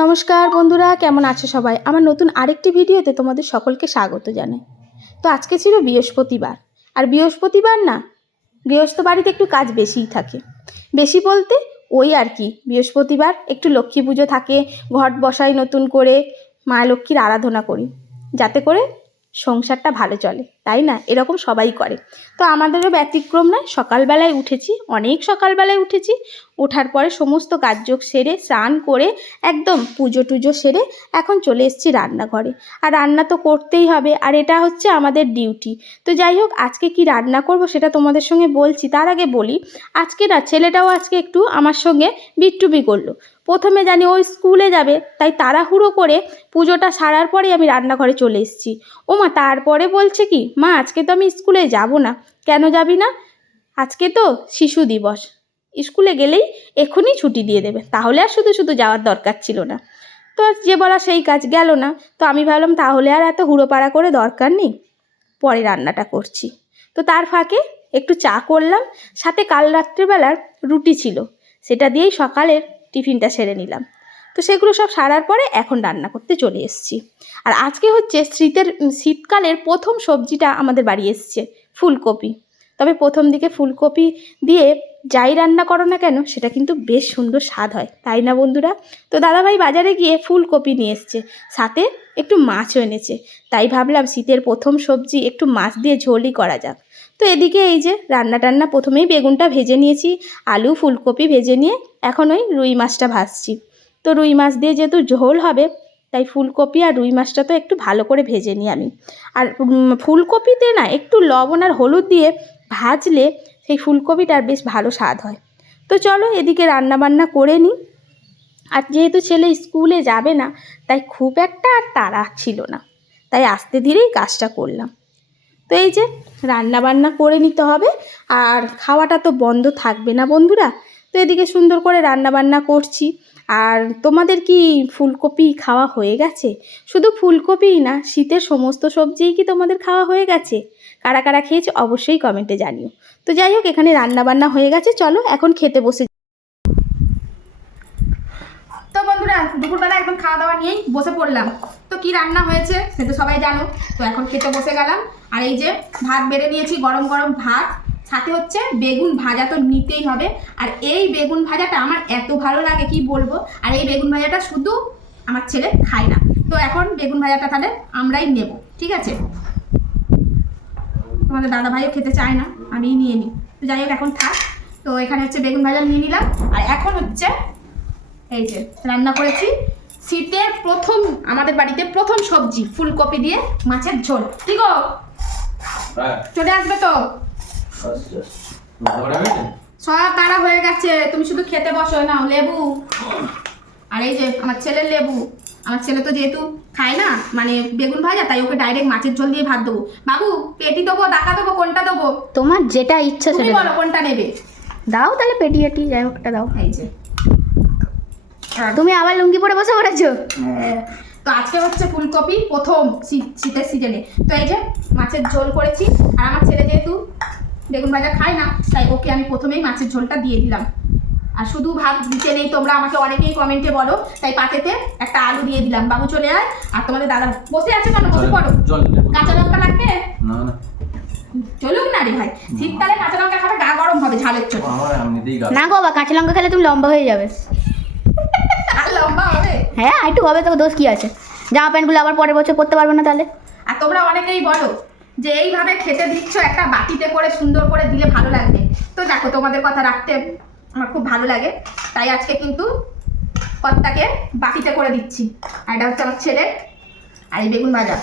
নমস্কার বন্ধুরা, কেমন আছো সবাই? আমার নতুন আরেকটি ভিডিওতে তোমাদের সকলকে স্বাগত জানাই। তো আজকে ছিল বৃহস্পতিবার, আর বৃহস্পতিবার না, গৃহস্থ বাড়িতে একটু কাজ বেশিই থাকে। বেশি বলতে ওই আর কি, বৃহস্পতিবার একটু লক্ষ্মী পুজো থাকে, ঘট বসাই নতুন করে, মা লক্ষ্মীর আরাধনা করি যাতে করে সংসারটা ভালো চলে, তাই না? এরকম সবাই করে। তো আমাদেরও ব্যতিক্রম নয়। সকালবেলায় উঠেছি, অনেক সকালবেলায় উঠেছি। ওঠার পরে সমস্ত কাজযোগ সেরে স্নান করে একদম পুজো টুজো সেরে এখন চলে এসেছি রান্নাঘরে। আর রান্না তো করতেই হবে, আর এটা হচ্ছে আমাদের ডিউটি। তো যাই হোক, আজকে কি রান্না করব সেটা তোমাদের সঙ্গে বলছি। তার আগে বলি, আজকে না ছেলেটাও আজকে একটু আমার সঙ্গে বিট্টুবি করলো। প্রথমে জানি ও স্কুলে যাবে, তাই তাড়াহুড়ো করে পুজোটা সারার পরেই আমি রান্নাঘরে চলে এসেছি। ও মা, তারপরে বলছে কি, মা আজকে তো আমি স্কুলে যাব না। কেন যাবি না? আজকে তো শিশু দিবস, স্কুলে গেলেই এক্ষুনি ছুটি দিয়ে দেবে, তাহলে আর শুধু শুধু যাওয়ার দরকার ছিল না। তো যে বলা সেই কাজ, গেল না। তো আমি ভাবলাম তাহলে আর এত হুড়োপাড়া করে দরকার নেই, পরে রান্নাটা করছি। তো তার ফাঁকে একটু চা করলাম, সাথে কাল রাত্রিবেলার রুটি ছিল, সেটা দিয়েই সকালের টিফিনটা সেরে নিলাম। তো সেগুলো সব সারার পরে এখন রান্না করতে চলে এসেছি। আর আজকে হচ্ছে শীতকালের প্রথম সবজিটা আমাদের বাড়ি এসছে, ফুলকপি। তবে প্রথম দিকে ফুলকপি দিয়ে যাই রান্না করো না কেন, সেটা কিন্তু বেশ সুন্দর স্বাদ হয়, তাই না বন্ধুরা? তো দাদাভাই বাজারে গিয়ে ফুলকপি নিয়ে এসছে, সাথে একটু মাছও এনেছে। তাই ভাবলাম শীতের প্রথম সবজি একটু মাছ দিয়ে ঝোলই করা যাক। তো এদিকে এই যে রান্না প্রথমেই বেগুনটা ভেজে নিয়েছি, আলু ফুলকপি ভেজে নিয়ে এখন ওই রুই মাছটা ভাজছি। তো রুই মাছ দিয়ে যেহেতু ঝোল হবে, তাই ফুলকপি আর রুই মাছটা তো একটু ভালো করে ভেজে নিই আমি। আর ফুলকপিতে না একটু লবণ আর হলুদ দিয়ে ভাজলে সেই ফুলকপিটার বেশ ভালো স্বাদ হয়। তো চলো এদিকে রান্নাবান্না করে নিই। আর যেহেতু ছেলে স্কুলে যাবে না, তাই খুব একটা আর তাড়া ছিল না, তাই আস্তে ধীরেই কাজটা করলাম। তো এই যে রান্নাবান্না করে নিতে হবে, আর খাওয়াটা তো বন্ধ থাকবে না বন্ধুরা। তো এদিকে সুন্দর করে রান্নাবান্না করছি। আর তোমাদের কি ফুলকপি খাওয়া হয়ে গেছে? শুধু ফুলকপিই না, শীতের সমস্ত সবজিই কি তোমাদের খাওয়া হয়ে গেছে? কারা কারা খেয়েছে অবশ্যই কমেন্টে জানিও। তো যাই হোক, এখানে রান্নাবান্না হয়ে গেছে, চলো এখন খেতে বসে। তো বন্ধুরা, দুপুরবেলা এখন খাওয়া দাওয়া নিয়েই বসে পড়লাম। তো কি রান্না হয়েছে সে তো সবাই জানো। তো এখন খেতে বসে গেলাম। আর এই যে ভাত বেড়ে নিয়েছি, গরম গরম ভাত, সাথে হচ্ছে বেগুন ভাজা তো নিতেই হবে। আর এই বেগুন ভাজাটা আমার এত ভালো লাগে কি বলবো। আর এই বেগুন ভাজাটা শুধু আমার ছেলে খায় না, তো এখন বেগুন ভাজাটা তাহলে আমরাই নেব, ঠিক আছে? তোমাদের দাদা ভাইও খেতে চায় না, আমিই নিয়ে নিই। তো যাই হোক, এখন থাক। তো এখানে হচ্ছে বেগুন ভাজা নিয়ে নিলাম। আর এখন হচ্ছে এই যে রান্না করেছি শীতের প্রথম, আমাদের বাড়িতে প্রথম সবজি ফুলকপি দিয়ে মাছের ঝোল। কি গো, চলে আসবে তো? সব তারা হয়ে গেছে, তুমি শুধু খেতে বসো। না লেবু, আর এই যে আমার ছেলের লেবু। আমার ছেলে তো যেহেতু খায় না মানে বেগুন ভাজা, তাই ওকে ডাইরেক্ট মাছের ঝোল দিয়ে ভাত দেবো। বাবু পেটি দেবো, ডাকা দেবো, কোনটা দেবো? তোমার যেটা ইচ্ছা তুমি বলো কোনটা নেবে। দাও তাহলে, পেটি এটি যাই হোক একটা দাও। এই যে তুমি আবার লুঙ্গি পরে বসে পড়েছো। তো আজকে হচ্ছে ফুলকপি প্রথম শীতের সিজনে। তো এই যে মাছের ঝোল করেছি। আর আমার ছেলে যেহেতু বেগুন ভাজা খায় না, তাই ওকে আমি প্রথমেই মাছের ঝোলটা দিয়ে দিলাম। আর শুধু ভাত দিতে নেই, তোমরা আমাকে অনেকেই কমেন্টে বলো, তাই পাতেতে একটা আলু দিয়ে দিলাম। বাবু চলে আয়। আর তোমাদের দাদা বসে আছে কেন? বসে পড়ো। কাঁচা লঙ্কা লাগবে? চলুক না রে ভাই, শীতকালে কাঁচা লঙ্কা খাবে, গা গরম হবে ঝালের চোখ। না গো বাবা, কাঁচা লঙ্কা খেলে তুমি লম্বা হয়ে যাবে। আর লম্বা হবে? হ্যাঁ একটু হবে, তো দোষ কি আছে? জামা প্যান্টগুলো আবার পরের বছর পরতে পারবে না তাহলে। আর তোমরা অনেকেই বলো যে এইভাবে খেতে দিচ্ছ, একটা বাটিতে করে সুন্দর করে দিলে ভালো লাগবে। তো দেখো, তোমাদের কথা রাখতে আমার খুব ভালো লাগে, তাই আজকে কিন্তু কর্তাকে বাটিতে করে দিচ্ছি। আর এটা হচ্ছে আমার ছেলে। আর এই বেগুন ভাজা,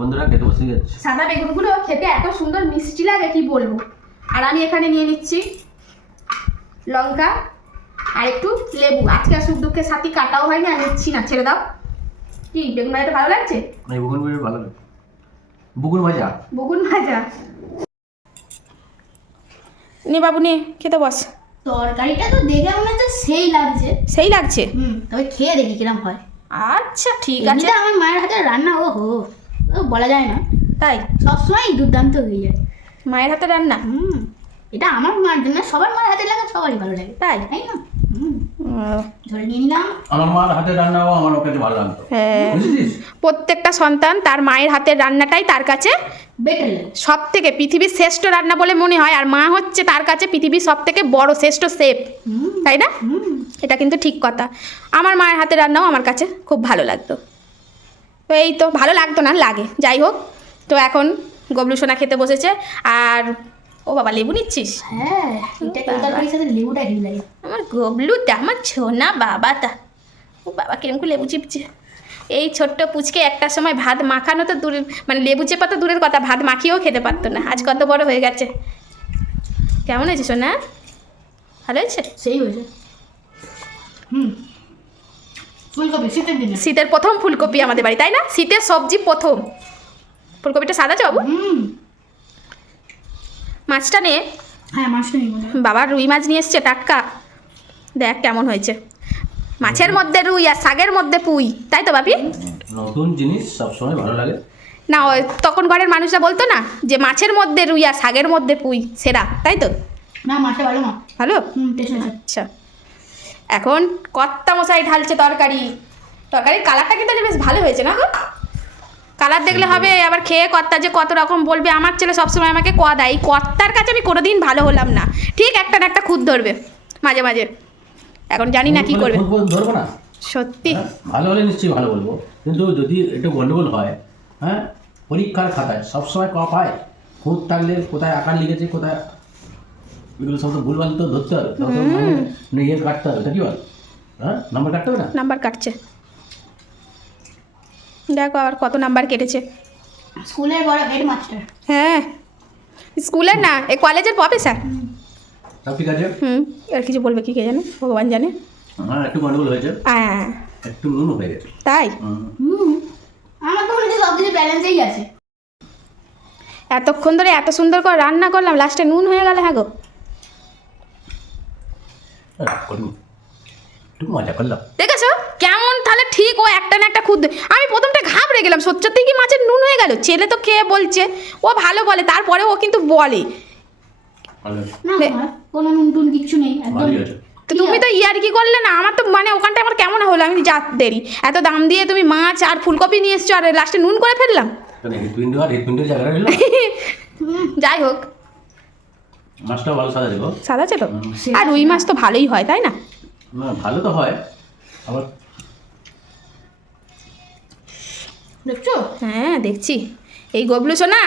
বন্ধুরা খেতে বসে যাচ্ছে। সাদা বেগুনগুলো খেতে এত সুন্দর মিষ্টি লাগে কি বলবো। আর আমি এখানে নিয়ে নিচ্ছি লঙ্কা আর একটু লেবু। আজকে আর সুখ দুঃখের সাথে কাটাও হয়নি, আর নিচ্ছি না, ছেড়ে দাও। কি বেগুন ভাজাটা ভালো লাগছে? বেগুন ভাজা ভালো লাগে। বেগুন ভাজা, বেগুন ভাজা নে বাবু, নে খেতে বস। তরকারিটা তো দেখে মনে হচ্ছে সেই লাগছে। সেই লাগছে? তবে খেয়ে দেখি কিরম হয়। আচ্ছা ঠিক আছে। আমার মায়ের হাতের রান্না বলা যায় না, তাই সবসময় দুর্দান্ত হয়ে যায় মায়ের হাতে রান্না। এটা আমার মার জন্য, সবার মায়ের হাতে লাগে, সবারই ভালো লাগে, তাই? তাই না? ধরে নিয়ে নিলাম। আমার মার হাতে রান্নাও আমার কাছে ভালো লাগতো, হ্যাঁ, বুঝেছিস? প্রত্যেকটা সন্তান তার মায়ের হাতের রান্নাটাই তার কাছে বেটার। সব থেকে পৃথিবীর শ্রেষ্ঠ রান্না বলে মনে হয়, আর মা হচ্ছে তার কাছে পৃথিবীর সব থেকে বড় শ্রেষ্ঠ শেফ, তাই না? এটা কিন্তু ঠিক কথা। আমার মায়ের হাতের রান্নাও আমার কাছে খুব ভালো লাগতো। তো এই তো, ভালো লাগতো না, লাগে, যাই হোক। তো এখন গবলু সোনা খেতে বসেছে। আর ও বাবা, লেবু নিচ্ছিস? হ্যাঁ, এটা তরকারির সাথে লেবুটা হেভি লাগে। আমার গবলুটা, আমার ছোনা বাবাটা, ও বাবা কিরম করে লেবু চিপছে। এই ছোট্ট পুচকে একটা সময় ভাত মাখানো তো দূরের, মানে লেবু চেপা তো দূরের কথা, ভাত মাখিয়েও খেতে পারতো না। আজ কত বড় হয়ে গেছে। কেমন হয়েছে সোনা? ভালো হয়েছে? সেই হয়েছে। ফুলকপি শীতের দিনে। শীতের প্রথম ফুলকপি আমাদের বাড়ি, তাই না? শীতের সবজি প্রথম ফুলকপিটা। সাদা আছে বাবু? মাছটা নে। হ্যাঁ, মাছটা নিয়ে মনে হয়। বাবা রুই মাছ নিয়ে এসছে টাটকা, দেখ কেমন হয়েছে। মাছের মধ্যে রুই আর শাকের মধ্যে পুঁই, তাই তো বাপি? নতুন জিনিস সবসময় ভালো লাগে। না, ওই তখন ঘরের মানুষরা বলতো না যে মাছের মধ্যে রুই আর শাকের মধ্যে পুঁই সেরা, তাই তো? না, মাছটা ভালো না। ভালো? টেস্ট আছে। আচ্ছা, এখন কর্তা মশাই ঢালছে তরকারির কালারটা কিন্তু বেশ ভালো হয়েছে না গো? কালার দেখলে হবে আবার খেয়ে কর্তা যে কত রকম বলবে। আমার ছেলে সবসময় আমাকে ক দেয়, এই কর্তার কাছে আমি কোনোদিন ভালো হলাম না। ঠিক একটা না একটা খুঁত ধরবে মাঝে মাঝে, এখন জানি না কি করবে। ধরবো না, সত্যি হ্যাঁ, ভালো হলে নিশ্চয়ই ভালো বলবো, কিন্তু যদি একটু গন্ডগোল হয়, হ্যাঁ, পরীক্ষার খাতায় সবসময় ক পায়, খুঁত থাকলে কোথায় আকার লিখেছে, কোথায়, এগুলো সব তো ভুলভাল তো ধরতে হবে, ইয়ে কাটতে হবে, তা কি বল? হ্যাঁ, নাম্বার কাটতে হবে না? নাম্বার কাটছে, দেখো আবার কত নাম্বার কেটেছে। স্কুলের বড় হেডমাস্টার। হ্যাঁ, স্কুলের না, এই কলেজের প্রফেসর। সব ঠিক আছে। আর কিছু বলবে কি কে জানে, ভগবান জানে। হ্যাঁ, একটু গন্ডগোল হয়েছে, হ্যাঁ, একটু নুন হয়ে গেছে। তাই? আমার তো মনে হচ্ছে সব কিছু ব্যালেন্সেই আছে। এতক্ষণ ধরে এত সুন্দর করে রান্না করলাম, লাস্টে নুন হয়ে গেল। হ্যাঁ গো, রাগ করবি, একটু মজা করলাম। দেখেছো কেমন তাহলে ঠিক ও একটা না একটা খুদ। আমি প্রথমটা ঘাবড়ে গেলাম, সত্যি কি মাছের নুন হয়ে গেল? ছেলে তো খেয়ে বলছে, ও ভালো বলে, তারপরে ও কিন্তু বলে। ভালো না, আমার কোনো নুন টুন কিচ্ছু নেই একদম। ভালোই আছে। তো তুমি তো ইয়ার কি করলে না? আমার তো মানে ওখানটায় আমার কেমন হলো, আমি যা দেরি, এত দাম দিয়ে তুমি মাছ আর ফুলকপি নিয়ে এসছো আর লাস্টে নুন করে ফেললাম। হৃৎপিণ্ড আর হৃৎপিণ্ডের জায়গাটা নিল। যাই হোক, মাছটাও ভালো সাদা দেবো। সাদা ছিল। আর রুই মাছ তো ভালোই হয়, তাই না? না, ভালো তো হয় আবার। দেখছো? হ্যাঁ দেখছি। এই গবলু শোনা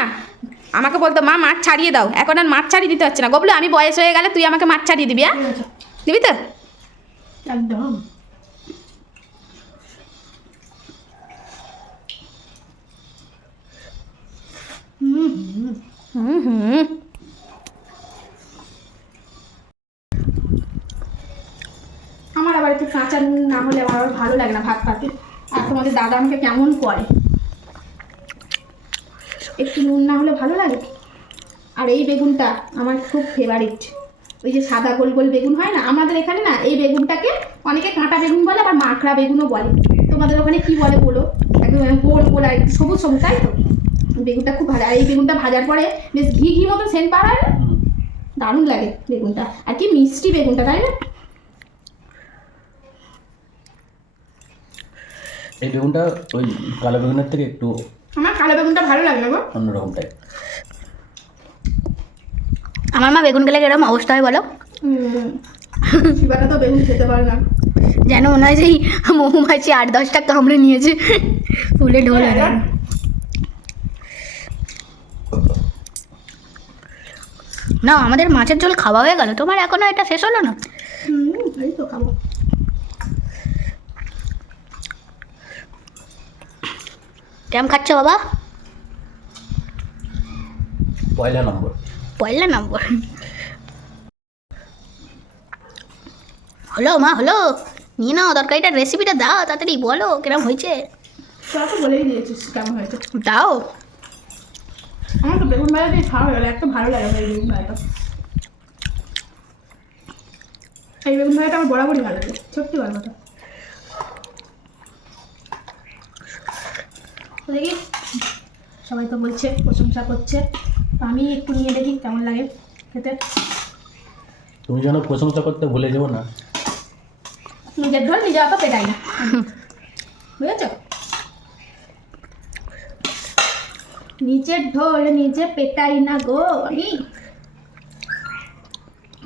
আমাকে বলতো মা মাছ ছাড়িয়ে দাও, এখন আর মাছ ছাড়িয়ে দিতে হচ্ছে না। গবলু, আমি বয়স হয়ে গেলে তুই আমাকে মাছ ছাড়িয়ে দিবি, হ্যাঁ? ঠিক আছে, দিবি তো? একদম। হুম। আমার আবার একটু কাঁচা নুন না হলে আমার আবার ভালো লাগে না ভাত পাতে। আর তোমাদের দাদা আমাকে কেমন করে, একটু নুন না হলে ভালো লাগে। আর এই বেগুনটা আমার খুব ফেভারিট, ওই যে সাদা গোল গোল বেগুন হয় না আমাদের এখানে, না এই বেগুনটাকে অনেকে কাঁটা বেগুন বলে, আবার মাখড়া বেগুনও বলে। তোমাদের ওখানে কি বলে বলো? একদম গোল গোল আর একটু সবুজ সবুজ, তাই তো? বেগুনটা খুব ভালো। আর এই বেগুনটা ভাজার পরে বেশ ঘি ঘি মতো সেন্ট পাওয়া হয় না, দারুণ লাগে বেগুনটা। আর কি মিষ্টি বেগুনটা, তাই না? এই বেগুনটা ওই কালো বেগুনের থেকে একটু আমার কালো বেগুনটা ভালো লাগে না গো, অন্যরকম টাইপ। আমার মা বেগুন গেলে এরকম অবস্থা হয় বলো? শিবাটা তো বেগুন খেতে পারে না। যেন মনে হয় সেই মৌমাছি 8-10টা কামড়ে নিয়েছে, ফুলে ঢোল হয়ে গেল। না, আমাদের মাছের ঝোল খাওয়া হয়ে গেল, তোমার এখনো এটা শেষ হলো না? এই তো খাবো। কেমন খাচ্ছ বাবা? পয়লা নম্বর। পয়লা নম্বর হলো মা, হলো। নিয়ে নাও তরকারিটার রেসিপিটা দাও, তাড়াতাড়ি বলো কিরম হয়েছে। তোরা তো বলেই দিয়েছিস কেমন হয়েছে। দাও। আমার তো বেগুন ভাজা দিয়ে খাওয়া হয়ে গেল, একটু ভালো লাগে না এই বেগুন ভাজাটা। এই বেগুন ভাজাটা আমার বরাবরই ভালো লাগে, সত্যি ভালো কথা। দেখি সবাই তো বলছে, প্রশংসা করছে, তো আমি একটু নিয়ে দেখি কেমন লাগে খেতে। তুমি যেন প্রশংসা করতে ভুলে যাবো না। নিজের ঢোল নিজে অত পেটাই না, বুঝেছ? নিজের ঢোল নিজে পেটাই না গো আমি।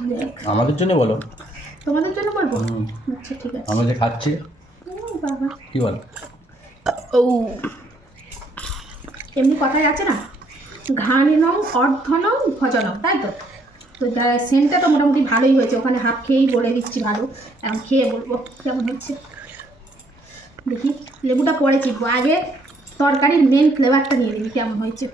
দেখ, আমাদের জন্য বলো। তোমাদের জন্য বলবো? হুম। আচ্ছা ঠিক আছে। আমরা যে খাচ্ছি বাবা, কি বল? ও এমনি কথাই আছে না, ঘানিনং অর্ধনং ভজনং, তাই তো? তো সেন্টটা তো মোটামুটি ভালোই হয়েছে, ওখানে হাফ খেয়েই বলে দিচ্ছি ভালো, এখন খেয়ে বলবো কেমন হচ্ছে। দেখি, লেবুটা পরে চিপবো, আগে তরকারির মেন ফ্লেভারটা নিয়ে নিবি কেমন হয়েছে।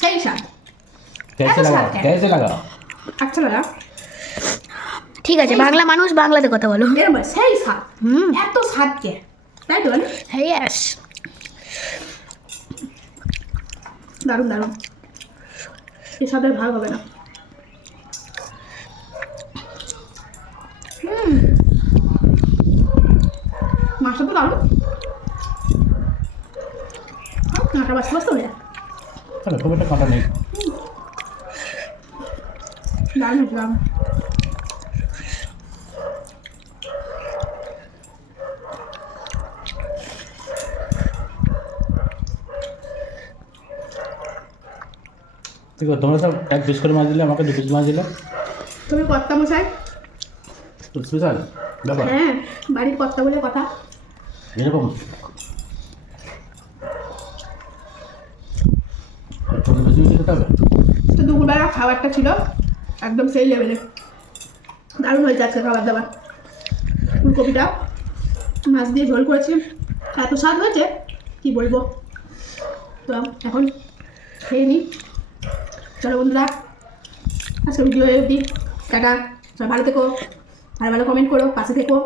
সেই স্বাদ। कैसे ऐसा लगा? स्वाद क्या है? कैसे लगा? আচ্ছা দাদা, ঠিক আছে, বাংলা মানুষ বাংলাতে কথা বলো। এরকম সেই স্বাদ, হুম এত স্বাদ কে, তাই তো? মানে ইয়েস। দারুণ দারুণ, এর স্বাদের ভাগ হবে না। মাছটা তো দারুণ, কাঁটা বাঁচতে বাঁচতে হয়ে যায়। चलो खूब একটা কাঁটা নেই। দারুণ হয়েছে, দারুণ। ঠিক আছে, তোমরা সব এক পিস করে মাছ দিলে, আমাকে 2 পিস মাছ দিলে, তুমি কর্তা মশাই। তো স্পেশাল ব্যাপার হ্যাঁ, বাড়ির কর্তা বলে কথা। এরকম। তোমরা বেশি বেশি খেতে হবে। তো দুপুরবেলা খাবারটা ছিল একদম সেই লেভেলে, দারুণ হয়েছে আজকে খাবার দাবার। ফুলকপিটা মাছ দিয়ে ঝোল করেছি, এত স্বাদ হয়েছে কি বলবো। তো এখন খেয়ে নিই। চলো বন্ধুরা, আজকে ভিডিও অবধি, টাটা। সবাই ভালো থেকো, ভালো ভালো কমেন্ট করো, পাশে থেকো।